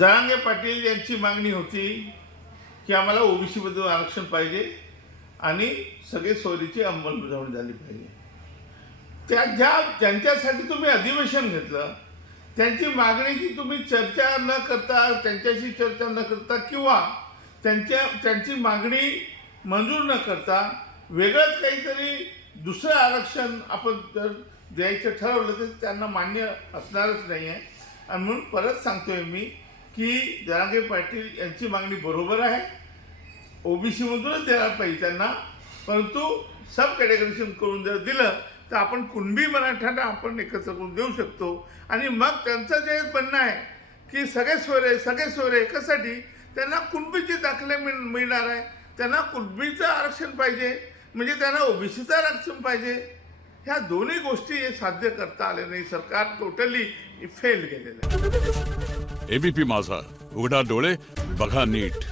जरांगे पाटील यांची मागणी होती की आम्हाला ओबीसीमधून आरक्षण पाहिजे आणि सगळे सोयरीची अंमलबजावणी झाली पाहिजे. ज्यांच्यासाठी तुम्ही अधिवेशन घेतलं त्यांची मागणीची तुम्ही चर्चा न करता, त्यांच्याशी चर्चा न करता किंवा त्यांची मागणी मंजूर न करता वेगळंच काहीतरी दुसरं आरक्षण आपण जर द्यायचं ठरवलं तर त्यांना मान्य असणारच नाही आहे. आणि म्हणून परत सांगतोय मी की जरांगे पाटील यांची मागणी बरोबर आहे, ओबीसीमधूनच द्यायला पाहिजे त्यांना, परंतु सब कॅटेगरीशन करून जर दिलं तर आपण कुणबी मराठ्यांना आपण एकत्र करून देऊ शकतो. आणि मग त्यांचं जे म्हणणं आहे की सगळे सोयरे कशासाठी, त्यांना कुणबीचे दाखले मिळणार आहे, त्यांना कुणबीचं आरक्षण पाहिजे म्हणजे त्यांना ओबीसीचं आरक्षण पाहिजे. ह्या दोन्ही गोष्टी साध्य करता आले नाही. सरकार टोटली फेल गेलेलं आहे. एबीपी माझा, उघडा डोळे बघा नीट.